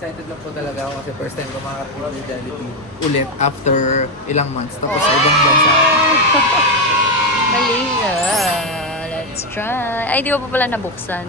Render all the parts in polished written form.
excited lang po talaga ako kasi first time ko makakapunta ng Jollibee ulit after ilang months. Tapos sa ibang bansa. Malaysia. Let's try. Ay, di ba pa pala nabuksan?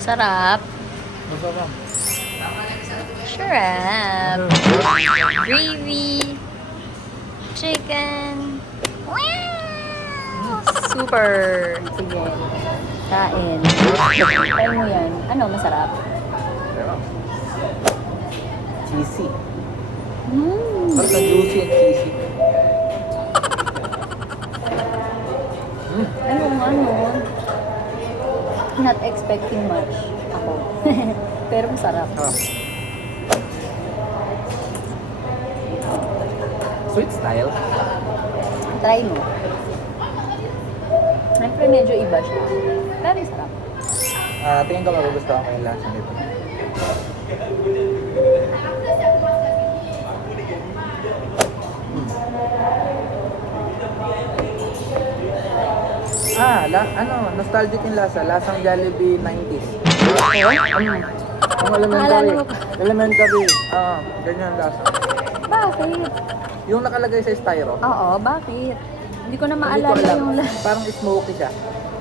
Sarap. Masarap. Sarap. Gravy. Chicken. Wow! Super. Sige. Kain. Kain mo yan. Ano, masarap? Cheesy. Mm. Parang juicy and cheesy. Ano? Not expecting much ako. Pero masarap. Ah. Sweet style. Try mo. Siyempre medyo iba siya. Pero masarap. Tingin ko magugustuhan ko yung lasa nito. Nostalgic yung lasa. Lasang Jollibee 90s. Yung elementary. Naalala mo pa? Elementary. Ganyan lasa. Bakit? Yung nakalagay sa styro. Oo, bakit? Hindi ko na Hindi ko maalala alam. yung Parang smoky siya.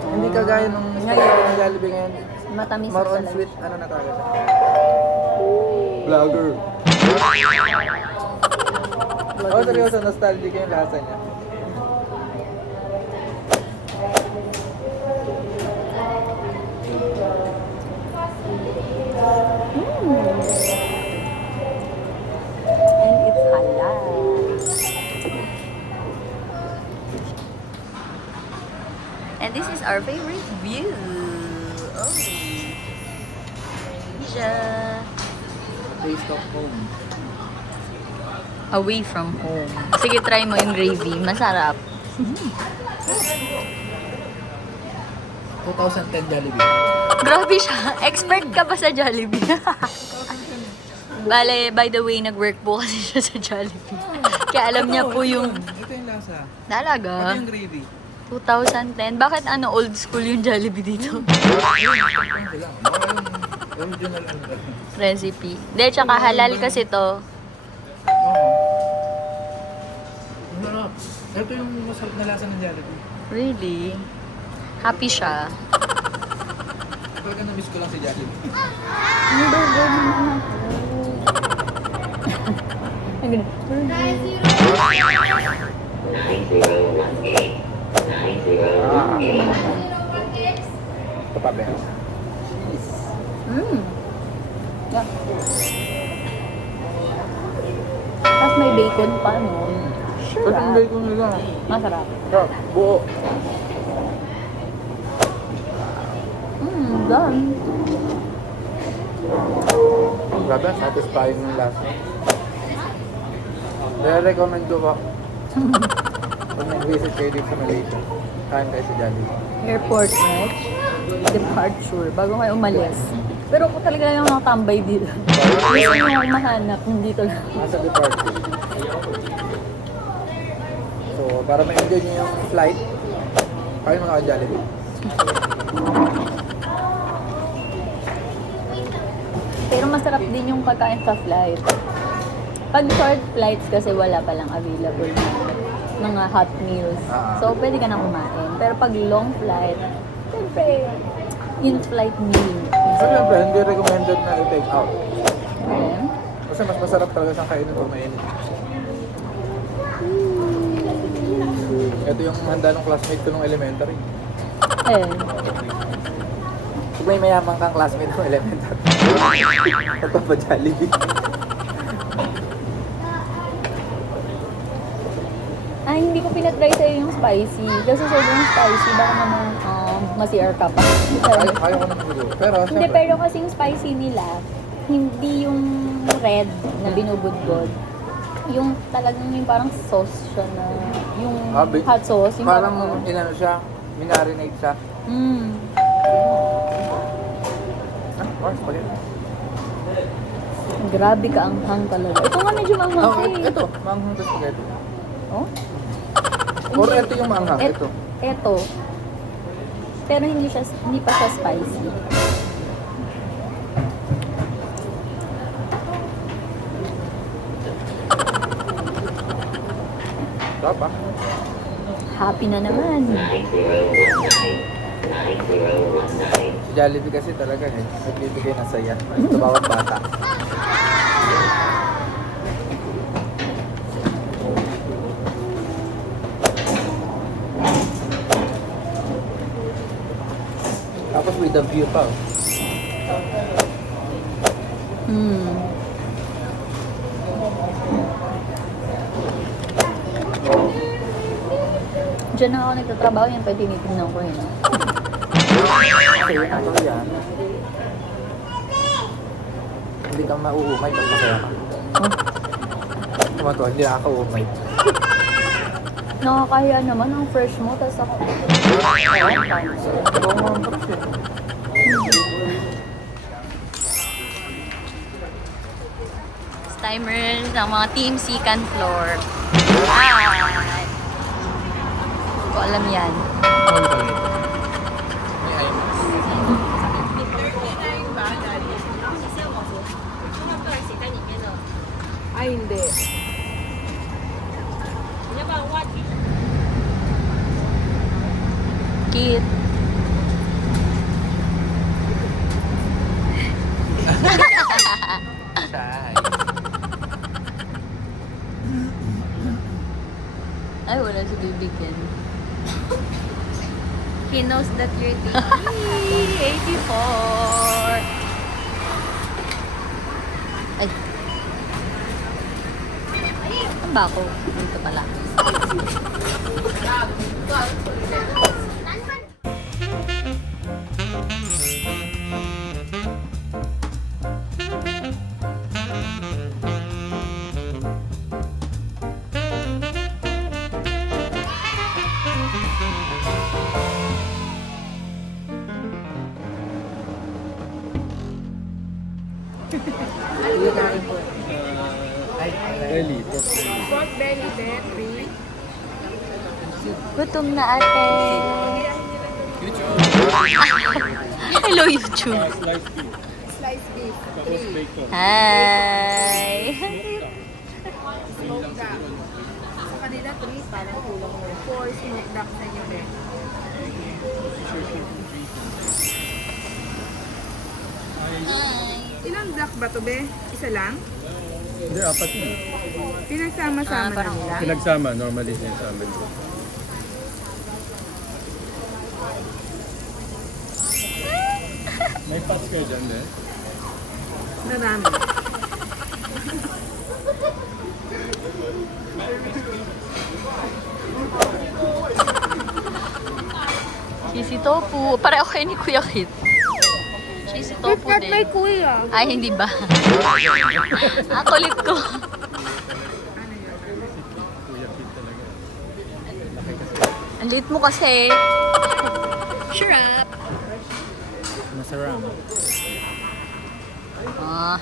Hindi kagaya nung Ngayon. ng Jollibee ngayon. matamis More on talaga. sweet. Ano na talaga siya? Vlogger. Oh, seryoso. Nostalgic yung lasa niya. And it's halal. And this is our favorite view. Oh, Malaysia. Taste of home. Away from home. Sige, try mo yung gravy. Masarap. 2010 Jollibee. Grabe siya. Expert ka ba sa Jollibee? Bale, by the way, nag-work po kasi siya sa Jollibee. Kaya alam niya po yung... Ito yung lasa. Talaga? Ito yung gravy. 2010. Bakit ano, old school yung Jollibee dito? Original Recipe. De, tsaka halal kasi to. Masarap. Ito yung masarap na lasa ng Jollibee. Really? Happy siya. Talaga na-miss ko lang si Jollibee. Ang burger naman ako. Ang ganun. Ito pa, Ben. Yeah. Tapos may bacon pa, no? Sure. Ito yung bacon nila. Masarap. Sarap. Buo. Done. Grabe, satisfying yung lasa. Recommend ko pa. Pag nag-visit kayo dito sa Malaysia, kain kayo sa Jollibee. Airport, right? Departure. Bago kayo umalis. Pero ako talaga yung nakatambay dito. Gusto nyo akong mahanap. Dito lang. Nasa departure. So, para ma-enjoy nyo yung flight, kayo mga Jollibee. Pero masarap din yung pagkain sa flight. Pag short flights kasi wala palang available na mga hot meals. So, pwede ka na kumain. Pero pag long flight, siyempre, in-flight meal. So, siyempre, hindi recommended na i-take out. Okay. Kasi mas masarap talaga siyang kainin kung mainit. Ito yung handa ng classmate ko nung elementary. Eh, Kung may mayaman kang classmate nung elementary, ito pa Jollibee. Ay, hindi ko pinatry sa'yo yung spicy. Kasi sobrang spicy, baka naman ma-CR ka pa. Ayaw ko ng siguro. Pero, Hindi, syempre, pero kasing spicy nila, hindi yung red na binubudbod. Yung talagang yung parang sauce siya na, yung hot sauce. Yung parang inano siya, minarinate siya. Or spaghetti. Grabe ka ang hang talaga. Ito nga medyo manghang Oh, eh. ito, manghang na spaghetti. Oh? Or ito yung manghang, ito. Ito. Pero hindi pa siya spicy. Sarap ah. Happy na naman. Si Jollibee kasi talaga eh, nagbibigay ng saya sa bawat bata. Tapos with the view pa. Hmm. Diyan na ako nagtatrabaho yan, pwede tinitingnan ko yun. Kasi ano yan. Hindi ka mauumay pag masaya ka. Tama to, hindi nakaka-umay. Nakakahiya naman ang fresh mo, tapos ako. Ito mga tapos eh. Timers ng mga Team Second Floor. Alright. Hindi ko alam yan. Ay, hindi. Cute. Shy. Ay, wala si bibigyan. He knows that you're 84. Ay. Ang bako. Dito pala. Belly. Pork belly, Betty. Gutom na ate. Hello, YouTube. Sliced beef. 3. Hi. Smoked duck. Sa kanila, 3. Parang kulang mo. 4 smoked duck sa inyo, Betty. Ilang duck ba to, Be? Isa lang? Hindi, apat yun. Pinagsama-sama na nila? Pinagsama, normally sinasama nyo. May pass ka dyan eh. Marami. Cheesy tofu. Pareho kayo ni Kuya Kit. Cheesy tofu din. kuya. Ay, hindi ba? Ang kulit ko. Kuya Kid talaga. Ang liit mo kasi. Sure up. Masarap. Ah.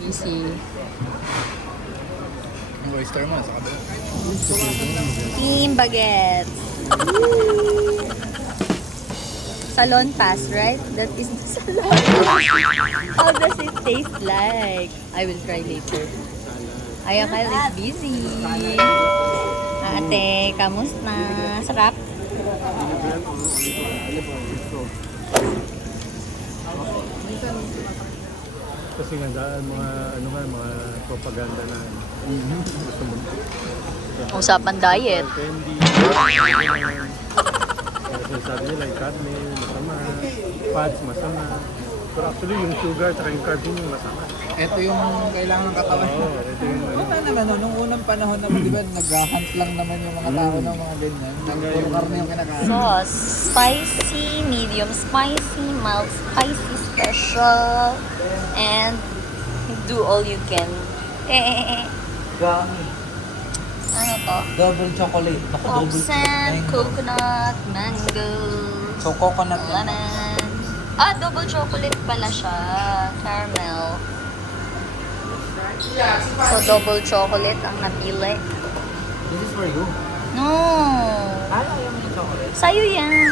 Easy. Ang oyster mo, sa kabila. Team Baguettes. Salon pass, right? That is the salon. How does it taste like? I will try later. Ayakal is busy. Ate, kamusta? Sarap? Kasi nga dahil mga, ano nga, mga propaganda na gusto mo. Usapan diet. Candy. Kasi sabi nila, yung treadmill, masama. Fats, masama. Pero actually, yung sugar at yung carbs yung masama. Ito yung kailangan ng katawan. Oo, ito yung ano. Wala naman, no? Nung unang panahon naman, di ba, nag-hunt lang naman yung mga tao ng mga ganyan. Puro karne yung kinakain. Sauce. Spicy, medium spicy, mild spicy, special, and do all you can. Gummy. Ano to? Double chocolate. Ako, double Oxen, coconut, mango, So, coconut yan. lemon. Ah, double chocolate pala siya. Caramel. So, double chocolate ang napili. This is for you. No! Ayaw mo yung chocolate. Sa'yo yan.